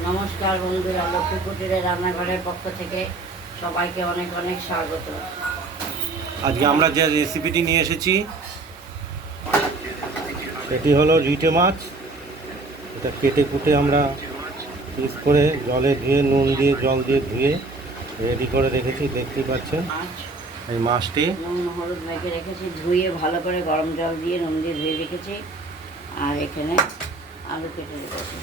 নমস্কার বন্ধুরা, লক্ষ্মী কুটিরের রান্নাঘরের পক্ষ থেকে সবাইকে অনেক অনেক স্বাগত। আজকে আমরা যে রেসিপিটি নিয়ে এসেছি সেটি হলো রিঠে মাছ। এটা কেটে কুটে আমরা পিস করে জলে ধুয়ে নুন দিয়ে জল দিয়ে ধুয়ে রেডি করে রেখেছি, দেখতেই পাচ্ছেন। মাছ এই মাছটি নুন হলুদ মেখে রেখেছি, ধুয়ে ভালো করে গরম জল দিয়ে নুন দিয়ে ধুয়ে রেখেছি। আর এখানে আলু কেটে রেখেছি,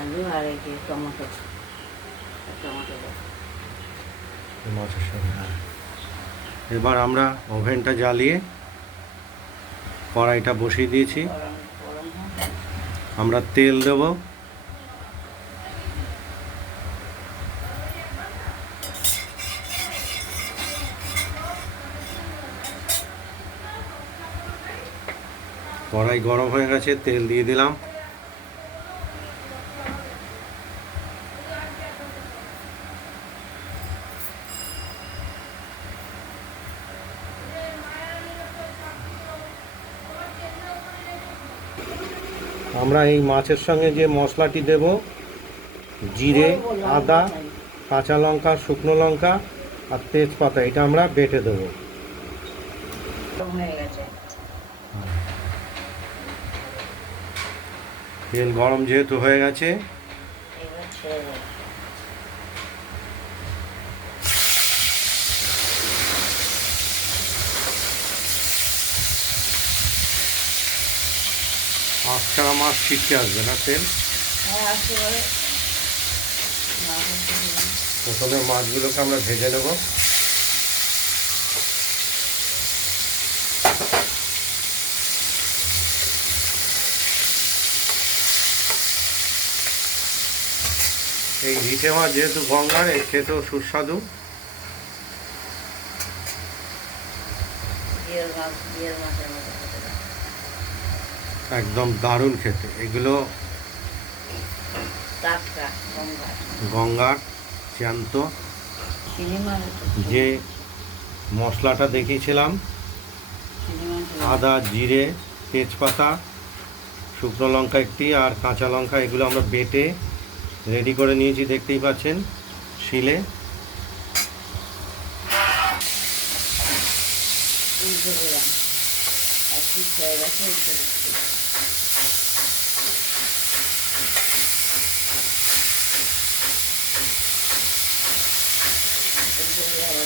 আলু আর এই যে টমেটো মাছের সঙ্গে। এবার আমরা ওভেনটা জ্বালিয়ে কড়াইটা বসিয়ে দিয়েছি। আমরা তেল দেব। কড়াই গরম হয়ে গেছে, তেল দিয়ে দিলাম। আমরা এই মাছের সঙ্গে যে মশলাটি দেব, জিরে, আদা, কাঁচা লঙ্কা, শুকনো লঙ্কা আর তেজপাতা, এটা আমরা বেটে দেবো। তেল গরম যেহেতু হয়ে গেছে, আচ্ছা মাছ ছিটকে আসবে না তেল। প্রথমে মাছগুলোকে আমরা ভেজে নেব। এই রিঠে মাছ যেহেতু গঙ্গার, এর খেতেও সুস্বাদু। একদম দারুণ খেতে এগুলো, গঙ্গার জ্যান্ত। যে মশলাটা দেখিয়েছিলাম, আদা, জিরে, তেজপাতা, শুকনো লঙ্কা একটি আর কাঁচা লঙ্কা, এগুলো আমরা বেটে রেডি করে নিয়েছি, দেখতেই পাচ্ছেন শিলে।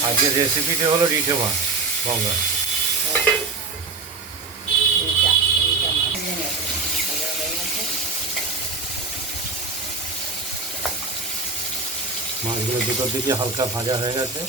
আজকের রেসিপিটি হলো রিঠে মাছ গঙ্গা। মাছগুলো দুটোর দিকে হালকা ভাজা হয়ে গেছে।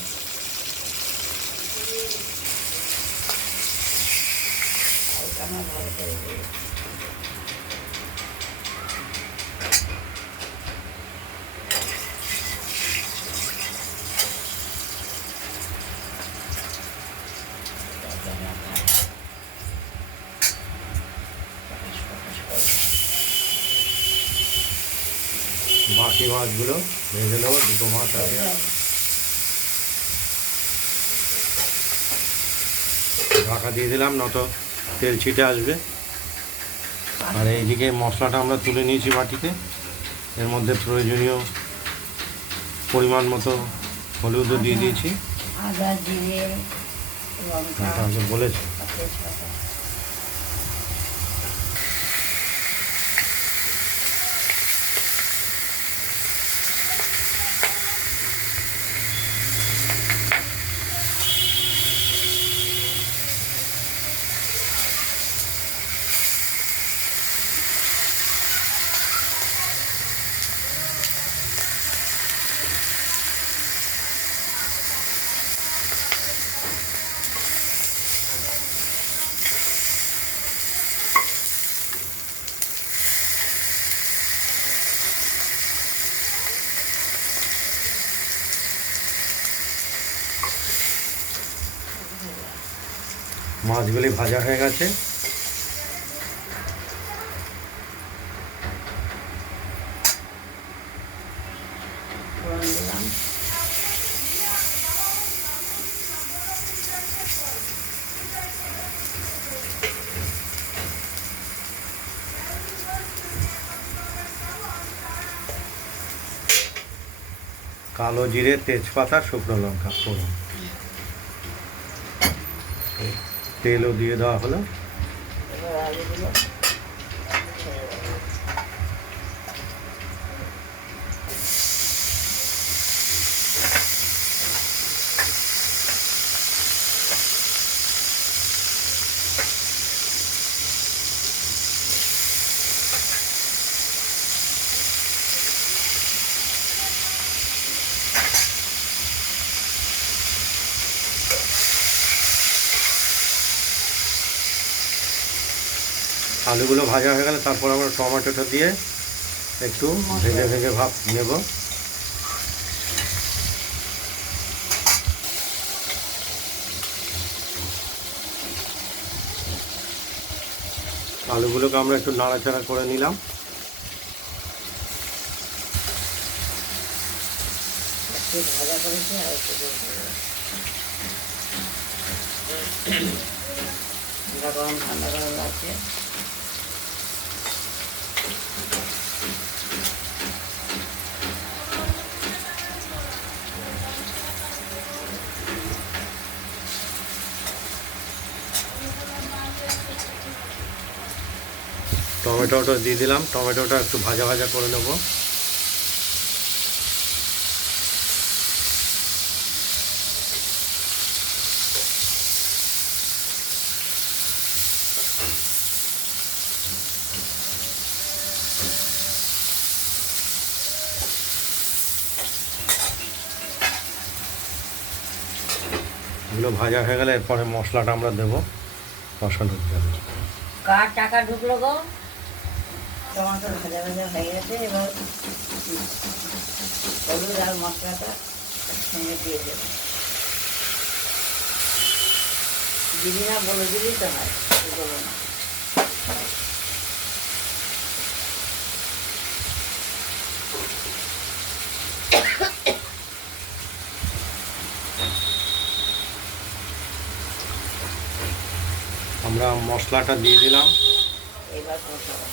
বাকি মাছগুলো ভেজে নেবো, দুটো মাছ আছে। ঢাকা দিয়ে দিলাম, নয়তো তেল ছিটে আসবে। আর এইদিকে মশলাটা আমরা তুলে নিয়েছি বাটিতে। এর মধ্যে প্রয়োজনীয় পরিমাণ মতো হলুদও দিয়ে দিয়েছি। আদা, জিরে, এটা আগে বলেছি। মাছগুলি ভাজা হয়ে গেছে। কালো জিরে, তেজপাতা, শুকনো লঙ্কা ফোড়ন, তেলও দিয়ে দেওয়া হলো। এবার আলুগুলো ছেড়ে দেবো। আলুগুলো ভাজা হয়ে গেলে তারপর আমরা টমেটোটা দিয়ে একটু ভেজে ভেজে ভাব নেব। আলুগুলোকে আমরা একটু নাড়াচাড়া করে নিলাম। একটু ভাজা করেছি আর একটু গরম ঠান্ডা গরম লাগছে। টমেটোটা দিয়ে দিলাম, টমেটোটা একটু ভাজা ভাজা করে নেব। এগুলো ভাজা হয়ে গেলে এরপরে মশলাটা আমরা দেবো কষানোর জন্য। কার টাকা ঢুকলো গো? টমাটো ভাজা ভাজা হয়ে গেছে। এবার হলুদ আর মশলাটা সঙ্গে দিয়ে দেবো। দিদি না বলে দিলেই তো হয়, দেবো না। আমরা মশলাটা দিয়ে দিলাম। এবার কষাবো।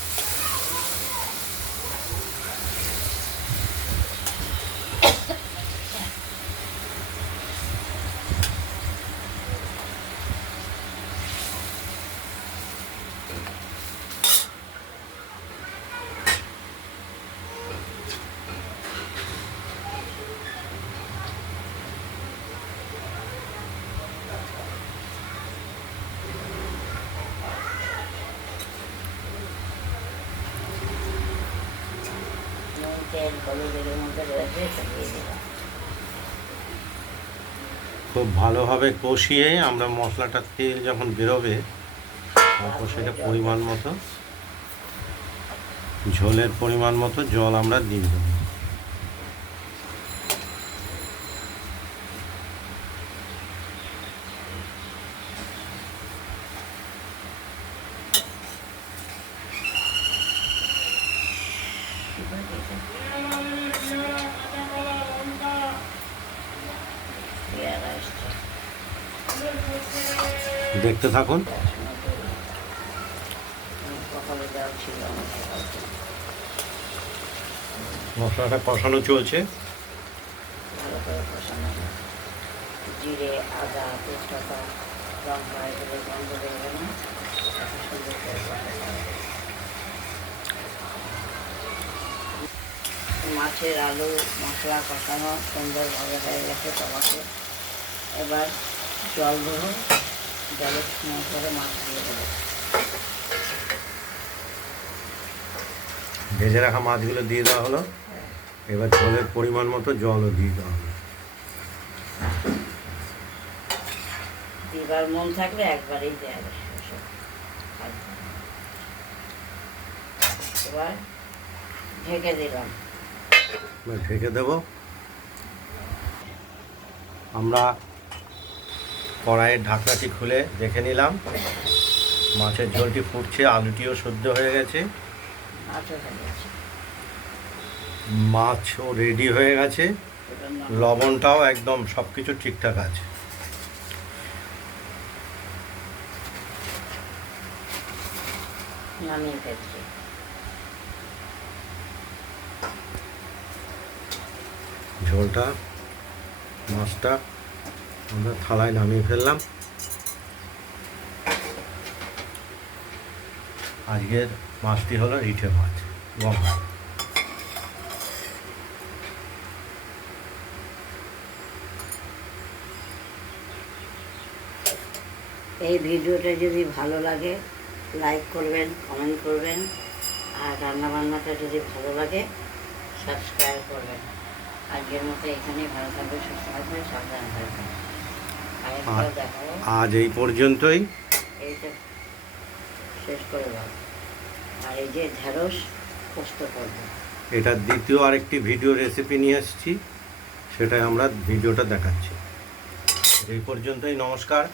তেল হলুদের মধ্যে রয়েছে, এটা দিয়ে দিলাম। খুব ভালোভাবে কষিয়ে আমরা মশলাটার তেল যখন বেরোবে তারপর সেটা পরিমাণ মতো ঝোলের পরিমাণ মতো জল আমরা দিয়ে দেবো। দেখতে থাকুন। মশলাটা কষানো চলছে। ভালো করে কষানো, জিরে, আদা, তেজপাতা, লঙ্কা এগুলো গন্ধ বেরোবে না, এত সুন্দর করে কষাতে হবে। মাছের আলু মশলা কষানো সুন্দরভাবে হয়ে গেছে টমাটো। এবার জল দেবো, জলের সময় করে মাছ দিয়ে দেবো। ভেজে রাখা মাছগুলো দিয়ে দেওয়া হলো। এবার ঝোলের পরিমাণ মতো জলও দিয়ে দেওয়া হলো। এবার মন থাকলে একবারেই দেওয়া যাবে। এবার ঢেকে দিলাম। ঢেকে দেব। আমরা কড়াইয়ের ঢাকনাটি খুলে দেখে নিলাম, মাছের ঝোলটি ফুটছে, আলুটিও সেদ্ধ হয়ে গেছে, মাছও রেডি হয়ে গেছে, লবণটাও একদম সব কিছু ঠিকঠাক আছে। নামিয়ে ফেলছি। ঝোলটা মাছটা আমরা থালায় নামিয়ে ফেললাম। আজকের মাছটি হলো রিঠে মাছ গঙ্গা। এই ভিডিওটা যদি ভালো লাগে লাইক করবেন, কমেন্ট করবেন, আর রান্নাবান্নাটা যদি ভালো লাগে সাবস্ক্রাইব করবেন। আজকের মতো এখানেই ভালো থাকবে, সুস্থ থাকবে, সাবধান থাকবে। আরেকবার দেখাবো, আজ এই পর্যন্তই। এইটা শেষ করে দাও। আর এই যে ঢেঁড়স পোস্ত করবো, এটা দ্বিতীয় আরেকটি ভিডিও রেসিপি নিয়ে এসেছি, সেটাই আমরা ভিডিওটা দেখাচ্ছি। এই পর্যন্তই, নমস্কার।